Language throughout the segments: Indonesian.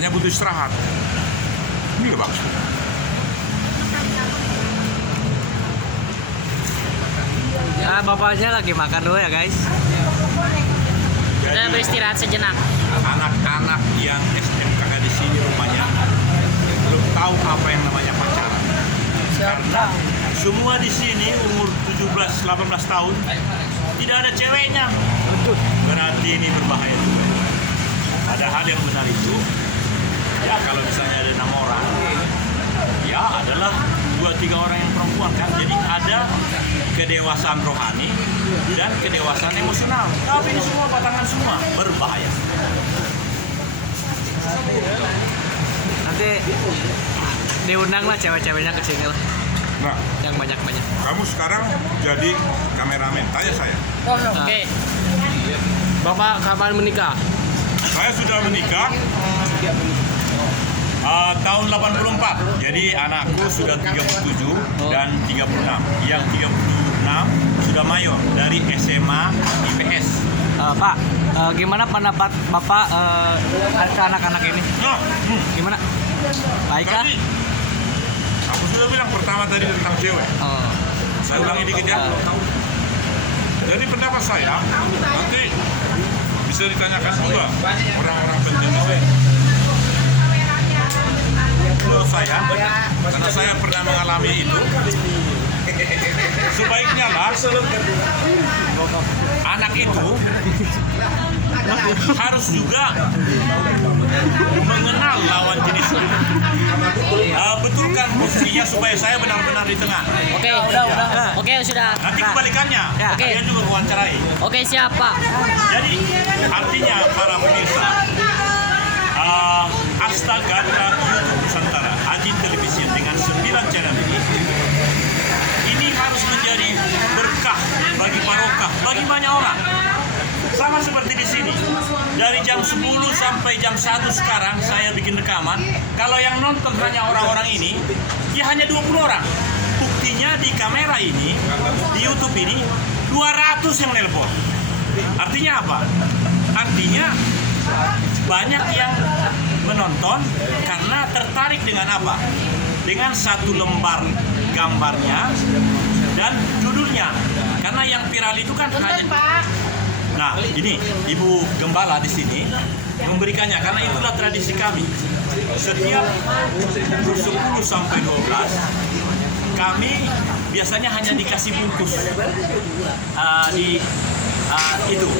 hanya butuh istirahat. Ini bagus. Nah, bapaknya lagi makan dulu ya guys. Kita beristirahat sejenak. Anak-anak yang SMK di sini rumahnya belum tahu apa yang namanya pacaran. Karena semua di sini umur 17-18 tahun tidak ada ceweknya. Berarti ini berbahaya juga. Ada hal yang benar itu. Ya kalau misalnya ada 6 orang, ya adalah 2-3 orang yang perempuan kan. Jadi ada kedewasaan rohani dan kedewasaan emosional. Tapi ini semua batangan semua berbahaya. Nanti diundang lah cewek-ceweknya ke sini lah. Nah, Yang banyak-banyak. kamu sekarang jadi kameramen. Tanya saya. Oke. Bapak kapan menikah? Saya sudah menikah tahun 84. Jadi anakku sudah 37 dan 36. Yang 36 sudah mayor dari SMA IPS. Pak, gimana pendapat Bapak ke anak-anak ini? Nah, Gimana? Baikkah? tadi aku sudah bilang pertama tadi tentang cewek. Oh. Saya ulangi dikit ya. Jadi pendapat saya nanti bisa ditanyakan juga orang-orang penting di sini. Menurut saya, karena saya pernah mengalami itu, sebaiknya lah anak itu harus juga mengenal lawan jenisnya. Betulkan posisinya supaya saya benar-benar di tengah. Oke, udah. Oke, sudah. Nanti kebalikannya, Ya. kalian juga wawancarai. Oke, siapa? Jadi artinya para pemirsa, Astaga YouTube Nusantara, Ajin Televisi dengan 9 channel ini harus menjadi berkah bagi barokah bagi banyak orang. Sama seperti di sini, dari jam 10 sampai jam 1 sekarang saya bikin rekaman. Kalau yang nonton hanya orang-orang ini, ya hanya 20 orang. Buktinya di kamera ini, di YouTube ini 200 yang nelpon. Artinya apa? Artinya banyak yang menonton karena tertarik dengan apa? Dengan satu lembar gambarnya dan judulnya. Karena yang viral itu kan hanya. Nah, ini Ibu Gembala di sini memberikannya karena itulah tradisi kami. Setiap 10 sampai 12 kami biasanya hanya dikasih bungkus itu.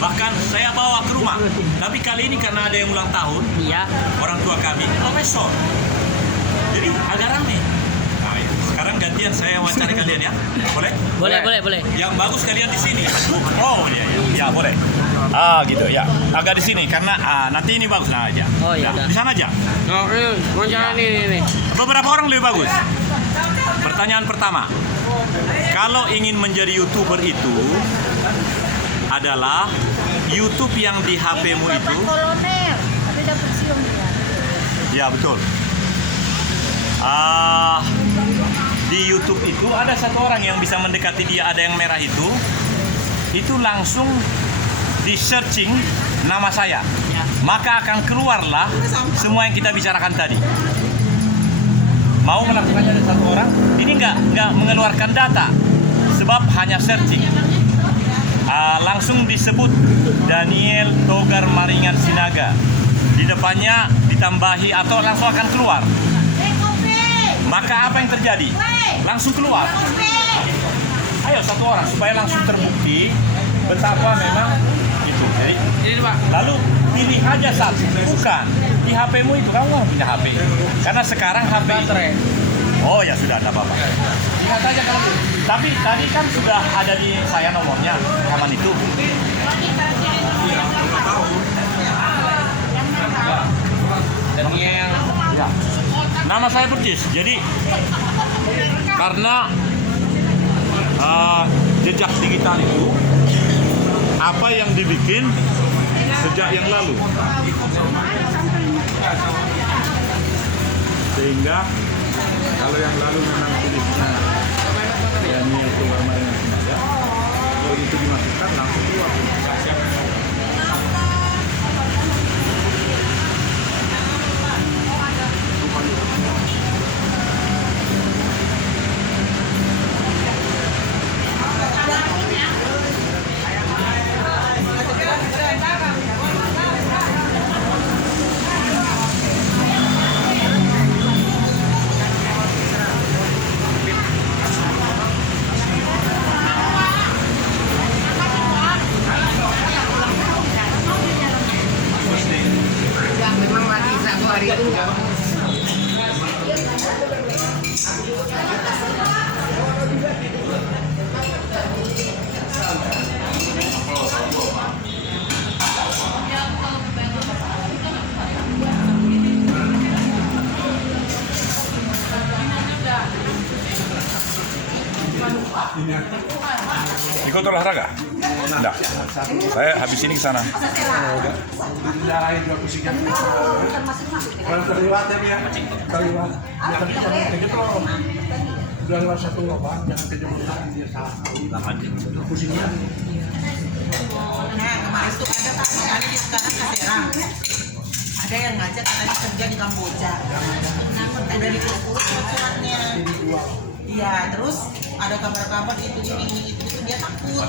Bahkan saya bawa ke rumah. Tapi kali ini karena ada yang ulang tahun, Iya. orang tua kami profesor. Jadi agak rame. Nah, ya. Sekarang gantian saya wawancara kalian ya. Boleh? Boleh. Yang bagus kalian di sini. Oh, iya, boleh. Gitu ya. Agak di sini karena nanti ini bagus nah aja. Oh, iya, Nah, udah. di sana aja. Oh, mau jalan ini. Beberapa orang lebih bagus. Pertanyaan pertama. Kalau ingin menjadi YouTuber itu adalah YouTube yang di HP-mu itu. Kolonel, tapi dapat siom juga. Ya, betul. Di YouTube itu ada satu orang yang bisa mendekati dia, ada yang merah itu langsung di searching nama saya, maka akan keluarlah semua yang kita bicarakan tadi. Mau melakukannya ada satu orang, ini nggak mengeluarkan data, sebab hanya searching. Langsung disebut Daniel Togar Maringan Sinaga. Di depannya ditambahi atau langsung akan keluar. Maka apa yang terjadi? Langsung keluar. Ayo satu orang supaya langsung terbukti betapa memang itu. Jadi Pak. lalu pilih aja satu. Bukan di HP-mu itu kamu nggak punya HP. Karena sekarang HP Baterai. Oh ya sudah, tidak apa-apa. Lihat aja kalau. Tapi tadi kan sudah ada di saya nomornya rekaman itu. Daniel. Ya. Nama saya persis. Jadi karena jejak digital itu apa yang dibikin sejak yang lalu, sehingga kalau yang lalu memang tulisnya Daniel Togar Maringan Sinaga, kalau itu dimasukkan langsung keluar. memang lagi satu hari itu nggak. Ikut olahraga? Enggak. Saya habis ini ke sana. Dimarahin juga pusingnya. Kalau terlibat ya, terlibat. Ya tapi kalau kejebak, udah lewat satu lubang, jangan kejebak dia salah. Pusingnya. Nah, kemarin tuh ada Pak, sekali sekarang ke Serang. Ada yang ngajak katanya kerja di Kamboja. Udah diurus suratnya. Iya, terus ada kabar-kabar itu dia takut.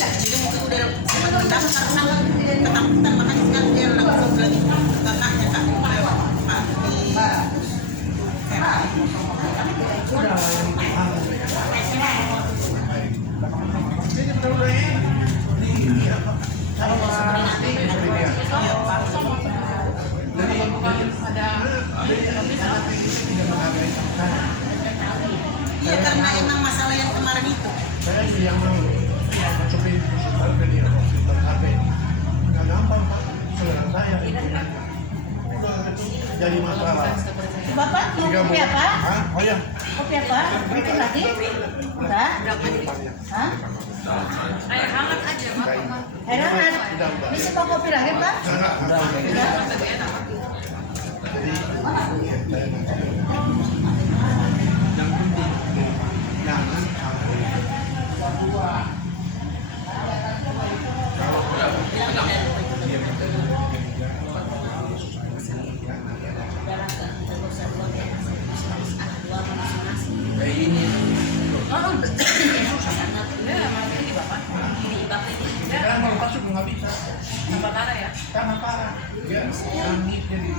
Jadi mungkin udah sempat mendaftar ketakutan, makanya sekarang dia langsung bilang kakaknya Kak di Iya, karena emang masalah yang kemarin itu. Saya yang masukin hospital ke dia, hospital KB. Nggak gampang Pak, selera saya. Jadi masalah. Bapak mau kopi apa? Hah? Oh ya. Kopi apa? Bikin lagi? Enggak? Hah? Air hangat aja, Pak. Air hangat? Bisa mau kopi lagi, Pak? Udah. Jangan sekarang mau masuk nggak bisa. Tambah parah ya? Tambah parah. Ya, nangis jadi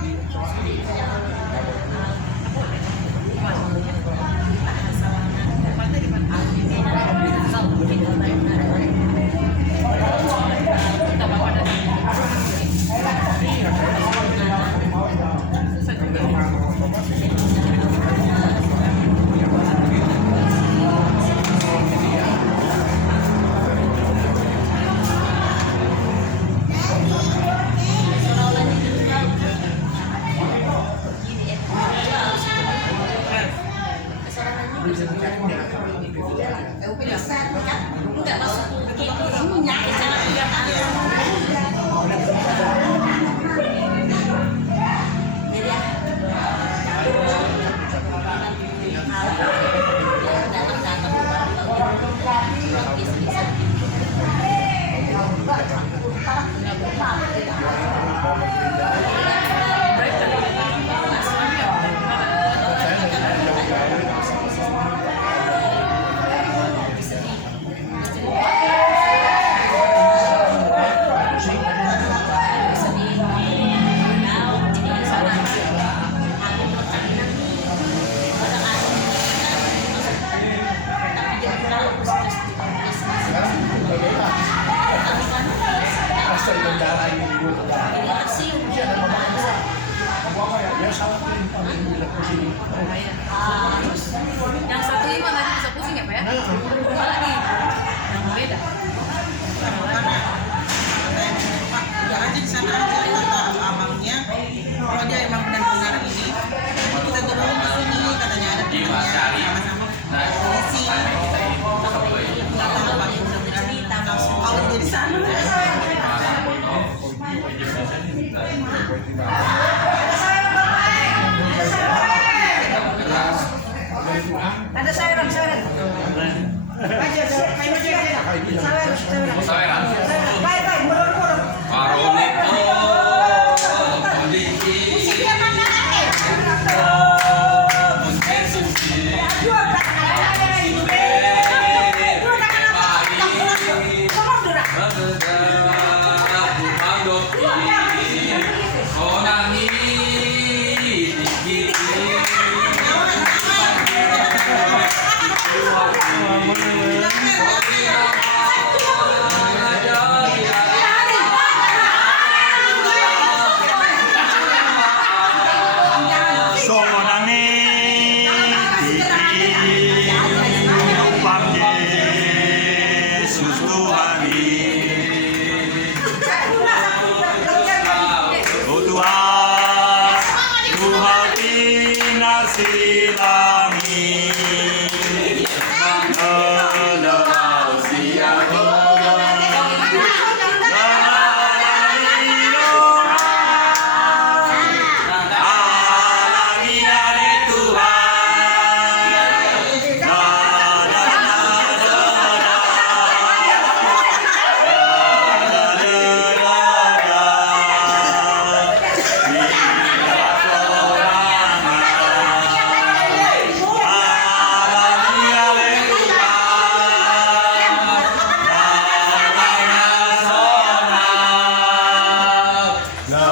Yang satu ini nggak bisa pusing ya, Pak ya? Apa lagi? Yang beda. Pak, udah aja di sana aja kata abangnya. Kalau dia emang benar-benar ini, kita turun ke sini katanya ada temannya sama-sama polisi. Nggak tahu Pak, mudah-mudahan langsung out dari sana. Ada sayuran. Aja, sayuran. Baik, murung. Musiknya mana nih? Aduh. Ya.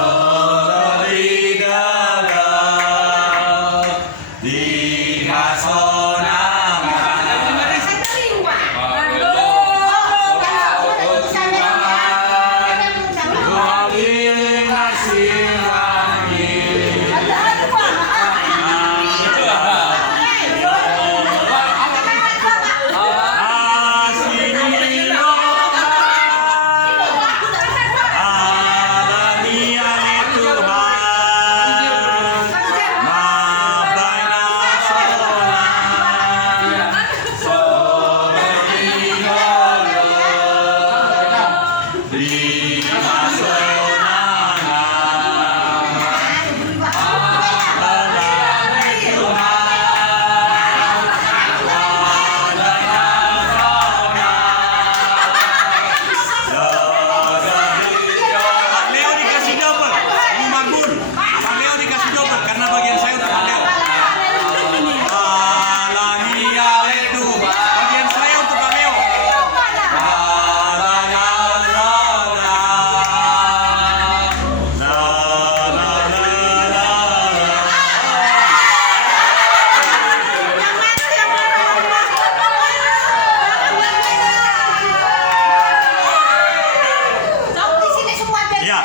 Ya.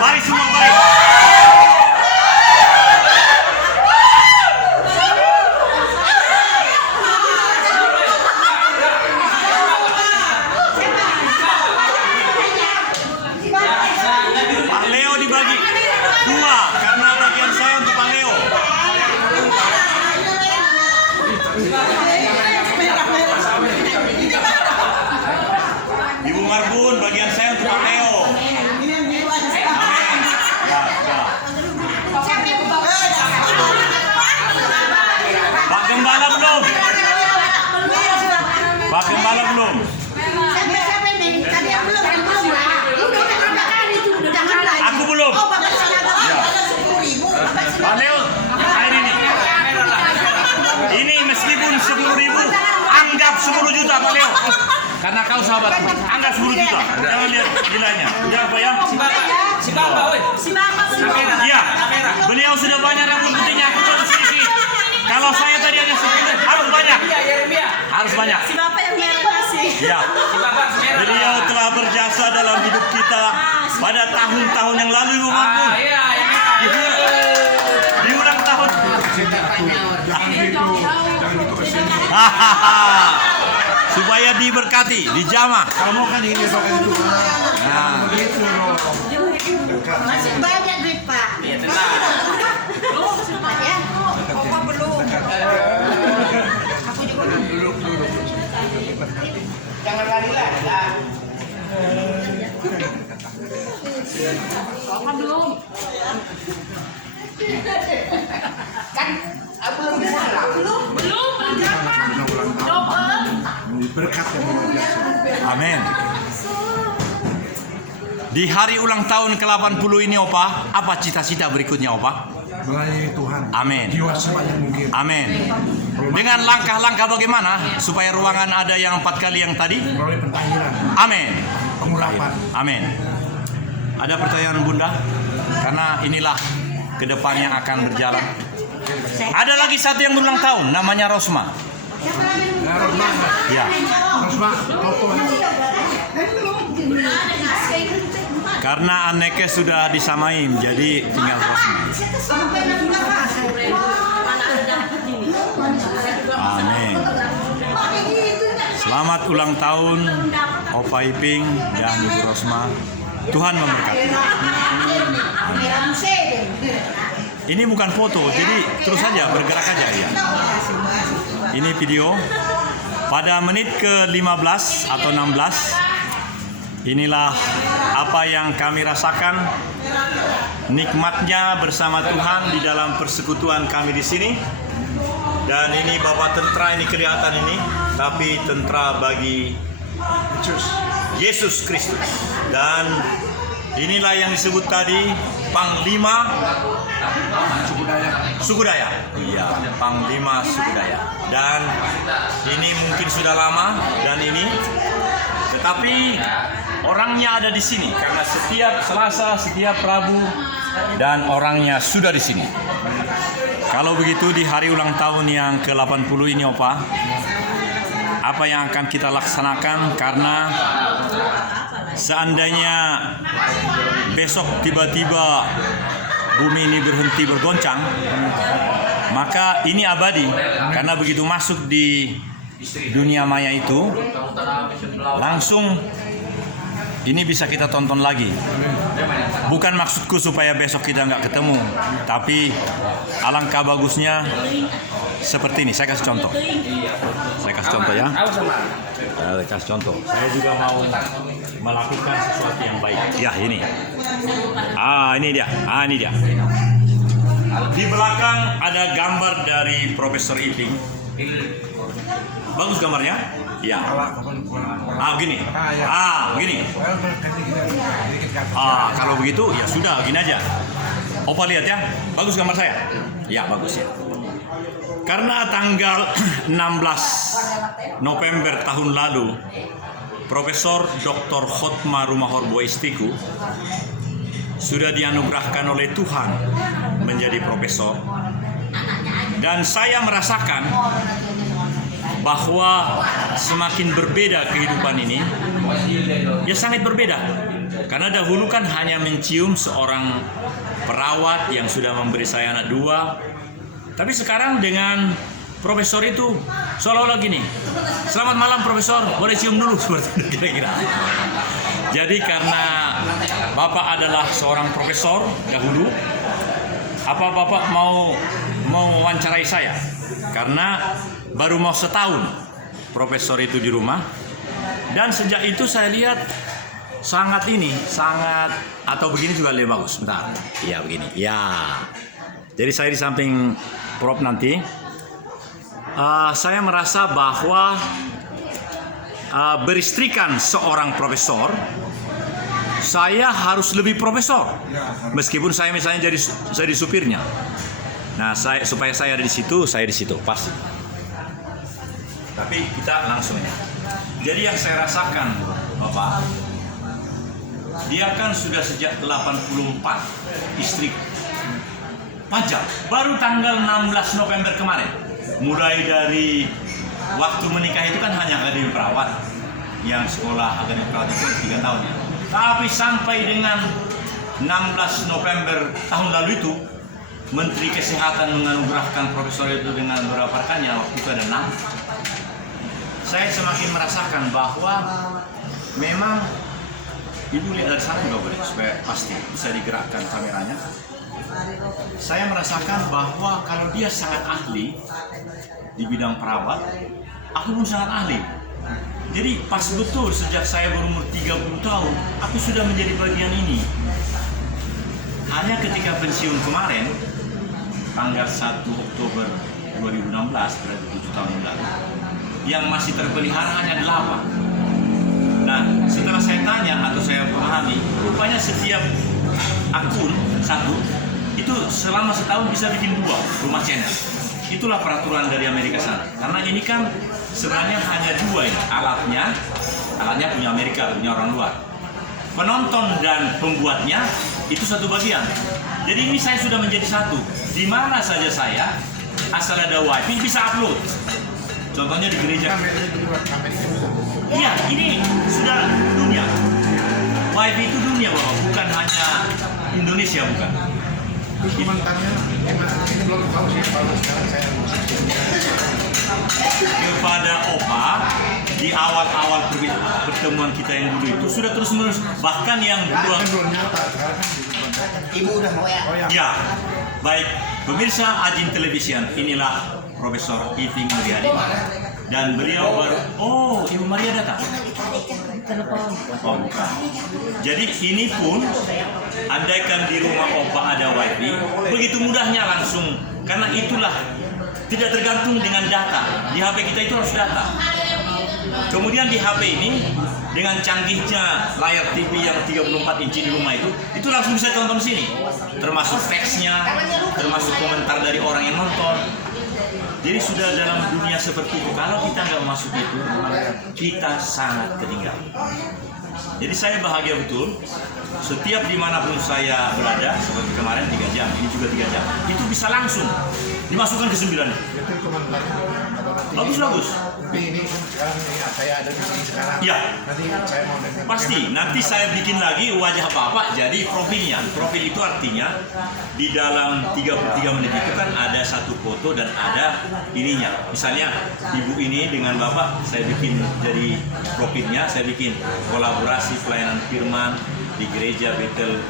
Mari semua mari. Pak Leo dibagi 2 karena bagian saya untuk Pak Leo. Ibu Marbun, bagian saya untuk Pak Leo. Amin. Ya, ya. Pak Gembala belum? Pak Gembala belum? Aku belum. Ya. Pak Leo, air ini. Ini meskipun 10.000, anggap 10 juta Pak Leo. Karena kau sahabatku, anggap 10 juta. Jangan lihat nilainya. Udah apa ya? Si Bapak, woi. Iya. Beliau sudah banyak rambut putihnya. Aku baru sedikit. Kalau saya tadi hanya 10, harus banyak. Harus banyak. Si Bapak yang merah kasih. Ya. Beliau telah berjasa dalam hidup kita pada tahun-tahun yang lalu, Ibu Marbun. Diulang tahun. Supaya diberkati, dijamah. Kamu kan ini pakai itu. Nah. Begitu loh. Masih banyak duit, Pak. Iya, tenang. Ya. Opa belum. Aku juga belum. Duduk. Jangan lari-lari lah. Opa belum. Kan belum pulang. Belum kapan? Double. Berkat yang luar biasa. Amin. Di hari ulang tahun ke-80 ini, Opa, apa cita-cita berikutnya, Opa? Melayani Tuhan. Amin. Jiwa sebanyak mungkin. Amin. Dengan langkah-langkah bagaimana supaya ruangan ada yang 4 kali yang tadi? Melalui pentahiran. Amin. Pengurapan. Amin. Ada pertanyaan Bunda? Karena inilah ke depan yang akan berjalan. Ada lagi satu yang berulang tahun, namanya Rosma. Ya, Rosma. Ya. Rosma, Toto. Karena Anneke sudah disamain, jadi tinggal Rosma. Amin. Selamat ulang tahun Opa Iping dan Ibu Rosma. Tuhan memberkati. Ini bukan foto, jadi terus saja bergerak aja ya. Ini video pada menit ke-15 atau 16. Inilah apa yang kami rasakan, nikmatnya bersama Tuhan di dalam persekutuan kami di sini. Dan ini Bapak tentara ini kelihatan ini, tapi tentara bagi Yesus Kristus. Dan inilah yang disebut tadi Panglima Suku Dayak. Iya, Panglima Suku Dayak. Dan ini mungkin sudah lama dan ini, tetapi orangnya ada di sini karena setiap Selasa, setiap Rabu dan orangnya sudah di sini. Kalau begitu di hari ulang tahun yang ke-80 ini Opa, apa yang akan kita laksanakan karena seandainya besok tiba-tiba bumi ini berhenti bergoncang, maka ini abadi karena begitu masuk di dunia maya itu langsung ini bisa kita tonton lagi. Bukan maksudku supaya besok kita nggak ketemu, tapi alangkah bagusnya seperti ini. Saya kasih contoh. Saya kasih contoh ya. Saya kasih contoh. Saya juga mau melakukan sesuatu yang baik. Ya ini. Ini dia. Ini dia. Di belakang ada gambar dari Profesor Iping. Bagus gambarnya? Ya. Begini. Begini. Kalau begitu ya sudah, gini aja. Opa lihat ya. Bagus gambar saya? Ya, bagus ya. Karena tanggal 16 November tahun lalu Profesor Dr. Hotma Rumahor Boistiku sudah dianugerahkan oleh Tuhan menjadi profesor, dan saya merasakan bahwa semakin berbeda kehidupan ini, ya sangat berbeda. Karena dahulu kan hanya mencium seorang perawat yang sudah memberi saya anak 2. Tapi sekarang dengan profesor itu seolah-olah gini, selamat malam profesor, boleh cium dulu, seperti itu kira-kira. Jadi karena Bapak adalah seorang profesor dahulu, apa Bapak mau wawancarai saya? Karena baru mau setahun profesor itu di rumah, dan sejak itu saya lihat sangat atau begini juga lebih bagus. Bentar, ya begini, ya. Jadi saya di samping Prof nanti, saya merasa bahwa beristrikan seorang profesor, saya harus lebih profesor, meskipun saya misalnya jadi supirnya. Nah, supaya saya ada di situ, saya di situ pasti. Tapi kita langsung ya. Jadi yang saya rasakan, Bapak, dia kan sudah sejak 84 istri pajak. Baru tanggal 16 November kemarin. Mulai dari waktu menikah itu kan hanya akademi perawat. Yang sekolah akademi perawat itu 3 tahun ya. Tapi sampai dengan 16 November tahun lalu itu, Menteri Kesehatan menganugerahkan profesor itu dengan beberapa rekannya, waktu itu ada 6. Saya semakin merasakan bahwa memang, Ibu lihat dari sana juga boleh supaya pasti bisa digerakkan kameranya. Saya merasakan bahwa kalau dia sangat ahli di bidang perawat, aku pun sangat ahli. Jadi pas betul sejak saya berumur 30 tahun, aku sudah menjadi bagian ini. Hanya ketika pensiun kemarin, tanggal 1 Oktober 2016, berarti 7 tahun yang lalu, yang masih terpelihara hanya 8. Nah, setelah saya tanya atau saya pahami, rupanya setiap akun satu itu selama setahun bisa bikin 2 rumah channel. Itulah peraturan dari Amerika sana. Karena ini kan sebenarnya hanya 2 ini alatnya punya Amerika, punya orang luar. Penonton dan pembuatnya itu satu bagian. Jadi ini saya sudah menjadi satu. Di mana saja saya, asal ada wifi bisa upload. Contohnya di gereja. Iya, ini sudah dunia. Wifi itu dunia, Bapak, bukan hanya Indonesia, bukan. Terus komentarnya, ini belum tahu sih, baru sekarang saya kepada Opa di awal-awal pertemuan kita yang dulu itu sudah terus-menerus, bahkan yang dua. Ibu udah mau ya? Ya, baik pemirsa Ajin Television, inilah Profesor Iping Mulyadi, dan beliau baru, Ibu Maria datang. Oh, bukan. Jadi ini pun, andaikan di rumah Opa ada wifi, begitu mudahnya langsung, karena itulah tidak tergantung dengan data. Di HP kita itu harus data. Kemudian di HP ini dengan canggihnya layar TV yang 34 inci di rumah itu langsung bisa tonton sini, termasuk teksnya, termasuk komentar dari orang yang nonton. Jadi sudah dalam dunia seperti itu. Kalau kita nggak masuk itu, kita sangat ketinggalan. Jadi saya bahagia betul. Setiap dimanapun saya berada, seperti kemarin 3 jam, ini juga 3 jam, itu bisa langsung dimasukkan ke 9. Itu cuma Bagus. Tapi ini sekarang saya ada di sini sekarang. Ya. Nanti saya mau nanya. Pasti, nanti saya bikin lagi wajah Bapak jadi profilnya. Profil itu artinya di dalam 33 menit itu kan ada satu foto dan ada ininya. Misalnya ibu ini dengan Bapak, saya bikin jadi profilnya, saya bikin kolaborasi pelayanan firman di gereja Betel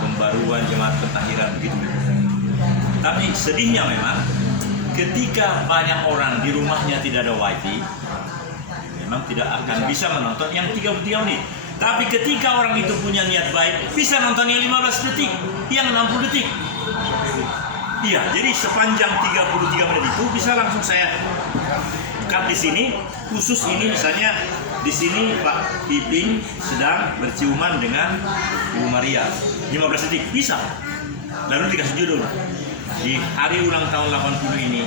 Pembaruan Jemaat Pentahiran begitu. Tapi sedihnya memang ketika banyak orang di rumahnya tidak ada wifi, memang tidak akan bisa menonton yang 33 menit. Tapi ketika orang itu punya niat baik, bisa nonton yang 15 detik, yang 60 detik. Iya, jadi sepanjang 33 menit itu bisa langsung saya cut di sini. Khusus ini misalnya di sini Pak Iping sedang berciuman dengan Ibu Maria, 15 detik bisa. Lalu dikasih judul, di hari ulang tahun 80 ini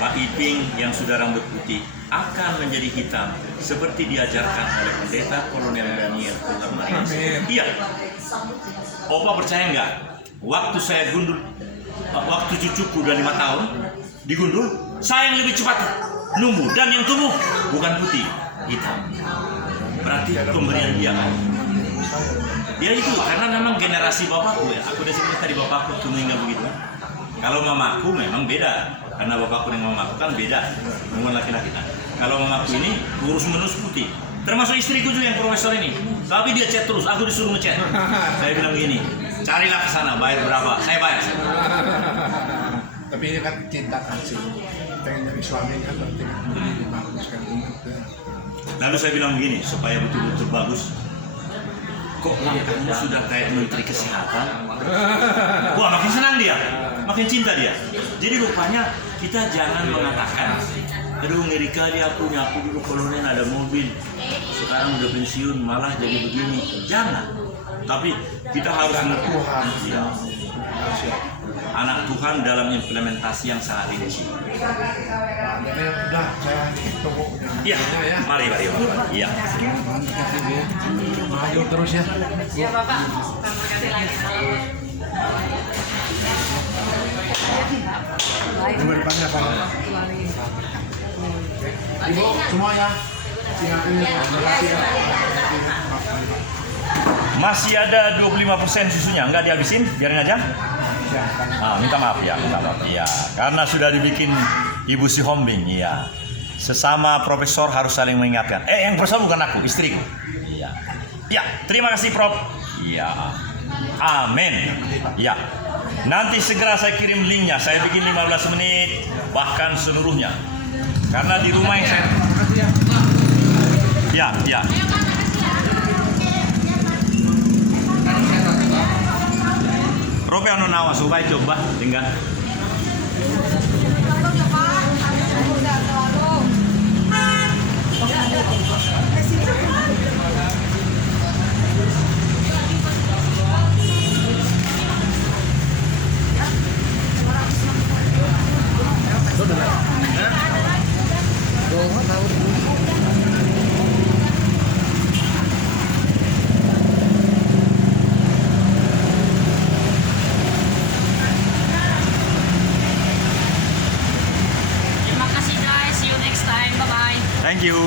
Pak Iping yang sudah rambut putih akan menjadi hitam seperti diajarkan oleh Pendeta Kolonel Daniel Maris. Iya. Opa percaya nggak? Waktu saya gundul, waktu cucuku udah 5 tahun digundul, saya yang lebih cepat numbuh dan yang tumbuh bukan putih, hitam. Berarti pemberian dia kan? Ya itu karena memang generasi bapakku ya. Aku udah sebut tadi bapakku tuh meninggal begitu. Kalau mamaku memang beda, karena bapakku dengan mamaku kan beda, hubungan laki-laki kan. Kalau mamaku ini lurus-menurus putih, termasuk istriku juga yang profesor ini. Tapi dia chat terus, aku disuruh ngechat. Saya bilang gini, carilah ke sana, bayar berapa? Saya bayar. Tapi ini kan cinta kasih. Pengen dari suami kan berarti bagus kan. Lalu saya bilang begini, supaya betul-betul bagus. Kok kamu sudah kayak menteri kesehatan? Wah, makin senang dia, makin cinta dia. Jadi rupanya kita jangan mengatakan, aduh ngeri kali aku dulu kolonel ada mobil, sekarang udah pensiun malah jadi begini. Jangan. Tapi kita harus Tuhan. Ya, anak Tuhan dalam implementasi yang sangat rinci. Udah saya tunggu. Iya, mari. Iya. Maju terus ya. Iya Bapak. Terima kasih lagi. Coba depannya Pak. Ibu semua ya. Masih ada 25% susunya, nggak dihabisin? Biarin aja. Minta maaf ya. Iya, karena sudah dibikin Ibu Si Hombing, iya. Sesama profesor harus saling mengingatkan. Yang profesor bukan aku, istriku. Iya. Ya, terima kasih Prof. Iya. Amin. Ya. Nanti segera saya kirim linknya. Saya bikin 15 menit, bahkan seluruhnya. Karena di rumah yang saya... Ya. Prof ano nawa, supaya coba dengan Thank you.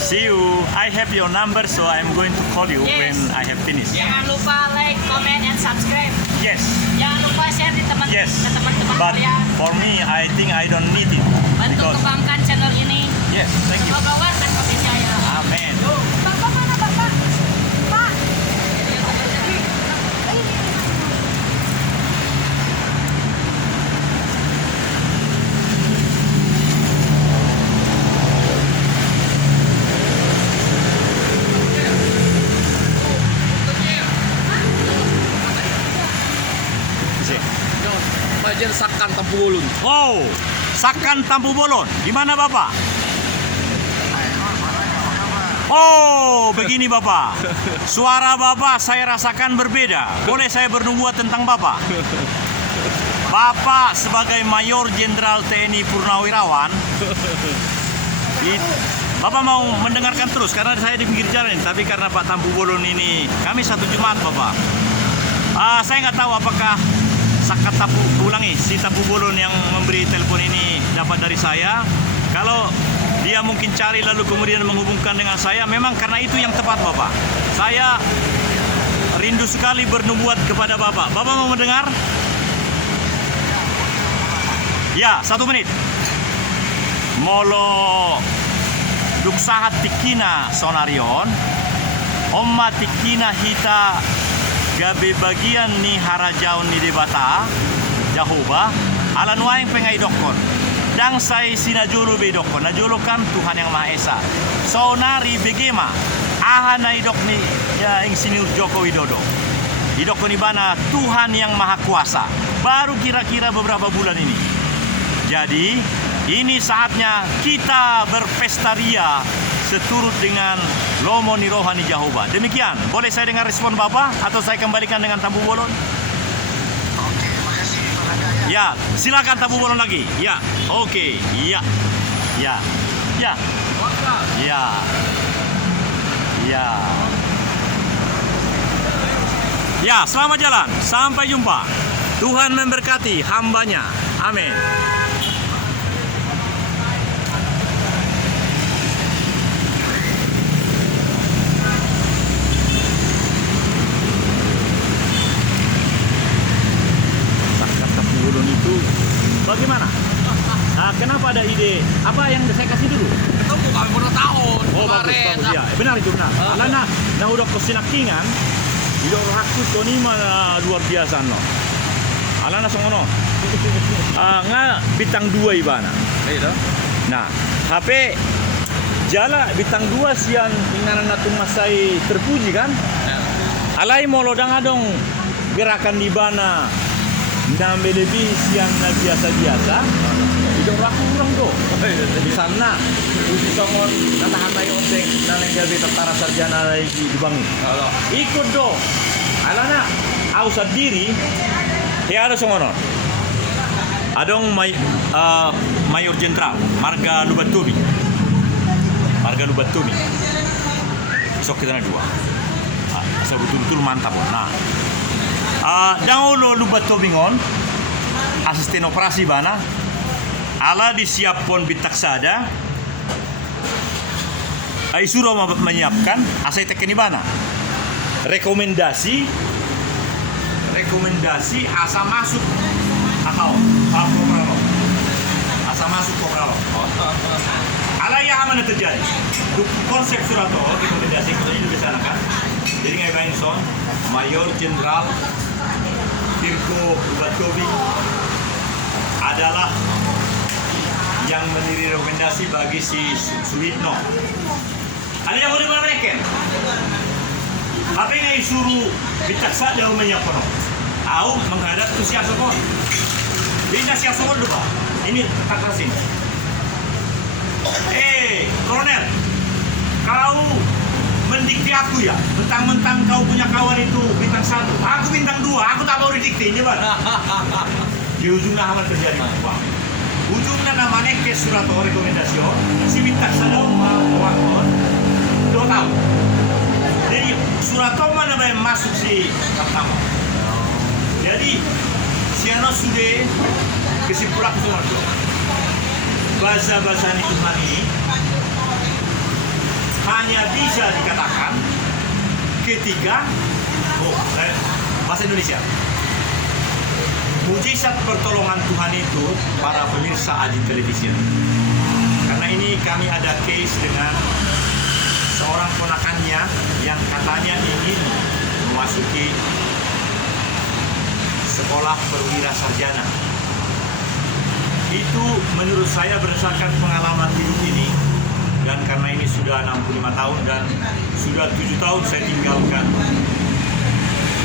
See you. I have your number, so I'm going to call you when I have finished. Jangan lupa like, comment, and subscribe. Yes. Jangan lupa share di Yes. ke teman-teman But kalian. for me, I think I don't need it. Bantu kembangkan channel ini. Yes, thank you. Semoga warga percaya. Amen. Bapak mana Bapak? Pak. Bagian Sakan Tampu Bolon. Oh, Sakan Tampu Bolon. Di mana Bapak? Oh, begini Bapak. Suara Bapak saya rasakan berbeda. Boleh saya bernubuat tentang Bapak? Bapak sebagai Mayor Jenderal TNI Purnawirawan Bapak mau mendengarkan terus karena saya di pinggir jalan ini, tapi karena Pak Tampu Bolon ini kami satu jemaat Bapak. Saya nggak tahu apakah Sakat si Tampu Bolon yang memberi telepon ini dapat dari saya. Kalau dia mungkin cari lalu kemudian menghubungkan dengan saya, memang karena itu yang tepat Bapak. Saya rindu sekali bernubuat kepada Bapak. Bapak mau mendengar? Ya, 1 menit. Molo duksahat tikina sonarion, omma tikina hita gabe bagian ni harajaon ni debata, Jahoba, alan waing pengai dokon. Dang say sinajulu be dokon, najulu kan Tuhan yang Maha Esa. Sonari begema, aha na idok ni ya Insinyur Joko Widodo. Idok ni bana Tuhan yang Maha Kuasa. Baru kira-kira beberapa bulan ini. Jadi ini saatnya kita berpesta ria seturut dengan Lomo ni Rohani Jahoba. Demikian, boleh saya dengar respon Bapak atau saya kembalikan dengan Tampu Bolon? Oke, makasih Pak Raga. Ya, silakan Tampu Bolon lagi. Ya, oke, ya, ya, ya, ya, ya. Ya, selamat jalan. Sampai jumpa. Tuhan memberkati hambanya. Amin. Itu bagaimana? Kenapa ada ide? Apa yang saya kasih dulu? Ketemu kami pernah tahun. Oh, bagus, bagus ya. Benar itu benar. Alana na udah kesinakingan, udah hakku tonima luar biasa no. Alana songono. Nga bintang 2 ibana. Nah, HP jala bintang 2 sian inganan natung masai terpuji kan? Alai molodang adong gerakan di bana. Nambe lebih siang na biasa-biasa, itu raku kurang do. Di sana, uji songon, natahan tayo onteng, naneng gabi tertara sarjana lagi di bangi. Ikut do, alana, ausad diri, ada songono. Adong Mayor Jenderal, Marga Lubatubi, Sok kita na 2. Saya betul-betul mantap. Nah. Dahulu lubat tobingon asisten operasi bana ala disiapkan bitaksada ai suruh menyiapkan asai tekeni bana rekomendasi asa masuk atau kopralo asa masuk kopralo ala yang mana terjadi konsep surat rekomendasi kita itu bisa kan jadi ngai Benson Mayor Jenderal Firko Lubatobi adalah yang mendiri rekomendasi bagi si Suwitno. Ada yang mau diperhatikan? Apa yang disuruh bitaksa jauh menyiapkan? Tahu menghadap ke siasokon. Bina siasokon dulu, Pak. Ini tak rasin. Kolonel, kau mendikti aku ya, mentang-mentang kau punya kawan itu bintang 1, aku bintang 2, aku tak mau didikti, coba. Di ujungnya akan terjadi apa? Ujungnya namanya ke surat rekomendasi, si bintang 1 wakon 2 tahun. Jadi surat mana yang masuk si pertama. Jadi siano sudah kesimpulan surat bahasa Tuhan ini hanya bisa dikatakan ketika bahasa Indonesia mujizat pertolongan Tuhan itu para pemirsa Aji Televisi. Karena ini kami ada case dengan seorang ponakannya yang katanya ingin memasuki sekolah perwira sarjana. Itu menurut saya berdasarkan pengalaman hidup ini. Dan karena ini sudah 65 tahun dan sudah 7 tahun saya tinggalkan.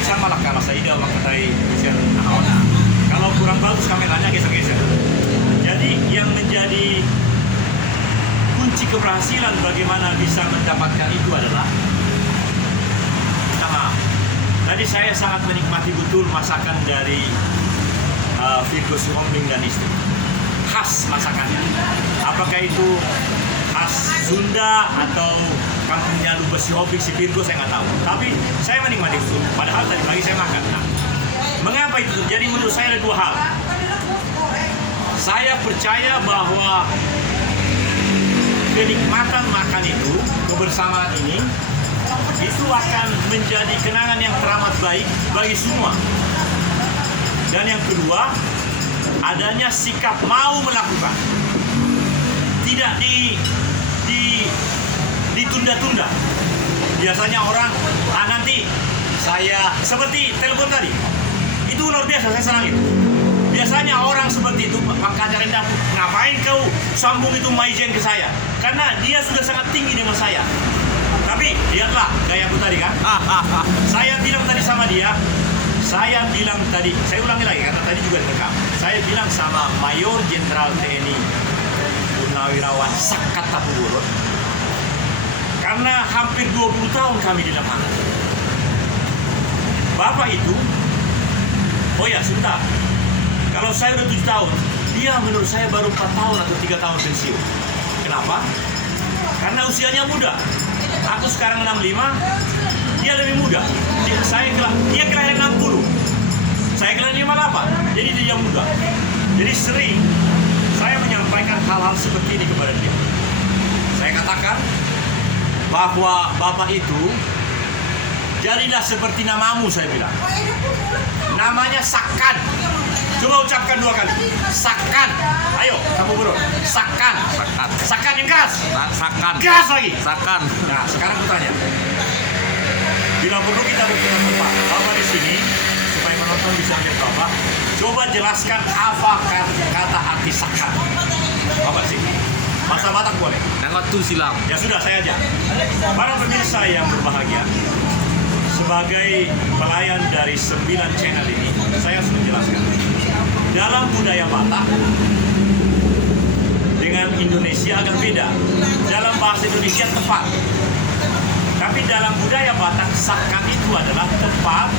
Bisa malah kalau saya tidak mengetahui kalau kurang bagus kameranya geser-geser. Jadi yang menjadi kunci keberhasilan bagaimana bisa mendapatkan itu adalah minta maaf. Tadi saya sangat menikmati betul masakan dari Firko Suhombing dan istri. Khas masakannya. Apakah itu khas Sunda atau kampungnya Lubes Hobik, si Virgo, saya nggak tahu. Tapi saya menikmati itu. Padahal tadi pagi saya makan. Nah, mengapa itu terjadi? Menurut saya ada dua hal. Saya percaya bahwa kenikmatan makan itu, kebersamaan ini, itu akan menjadi kenangan yang teramat baik bagi semua. Dan yang kedua, adanya sikap mau melakukan, tidak ditunda-tunda. Biasanya orang, nanti saya seperti telepon tadi, itu luar biasa, saya senang itu. Biasanya orang seperti itu, Pak Kajar Rendah, ngapain kau sambung itu maijen ke saya? Karena dia sudah sangat tinggi dengan saya. Tapi lihatlah gayaku tadi kan. Saya bilang tadi sama dia, saya ulangi lagi karena tadi juga direkam. Saya bilang sama Mayor Jenderal TNI Purnawirawan Sakat Tapugoro, karena hampir 20 tahun kami di lapangan. Bapak itu, oh ya sebentar, kalau saya udah 7 tahun, dia menurut saya baru 4 tahun atau 3 tahun pensiun. Kenapa? Karena usianya muda. Aku sekarang 65, dia lebih muda. Dia kelahiran 60, saya kelahiran 58, jadi dia muda. Jadi sering saya menyampaikan hal-hal seperti ini kepada dia. Saya katakan bahwa Bapak itu jadilah seperti namamu, saya bilang. Namanya Sakan. Coba ucapkan 2 kali. Sakan. Ayo, kamu bro. Sakan. Sakan. Sakan yang gas. Sakan. Gas lagi. Sakan. Nah, sekarang aku tanya. Bila perlu kita bertemu Bapak. Bapak di sini supaya penonton bisa melihat Bapak. Coba jelaskan apa kata arti Sakan. Bapak sih. Bahasa Batak boleh. Nanggot tuh silam. Ya sudah, saya aja. Para pemirsa yang berbahagia, sebagai pelayan dari 9 channel ini, saya harus menjelaskan. Dalam budaya Batak dengan Indonesia agak beda. Dalam bahasa Indonesia tepat. Tapi dalam budaya Batak, Sakan itu adalah tepat,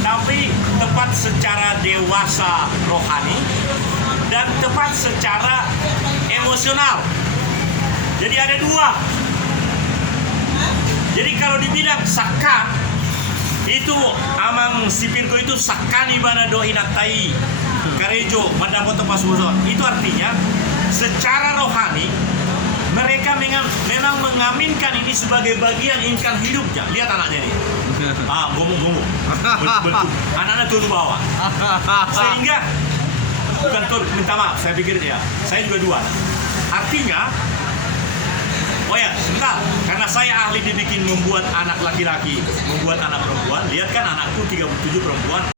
tapi tepat secara dewasa rohani dan tepat secara emosional. Jadi ada 2. Jadi kalau dibilang Sakan, itu amang si Virgo itu Sakani bana dohinatai karejo madapoto pasuso. Itu artinya secara rohani mereka memang mengaminkan ini sebagai bagian income hidupnya. Lihat anaknya ini. Gomong-gomong. Anak-anak turun bawah. Sehingga bukan minta maaf, saya pikir ya. Saya juga 2. Artinya, oh ya, sebentar. Karena saya ahli dibikin membuat anak laki-laki, membuat anak perempuan. Lihat kan anakku 37 perempuan.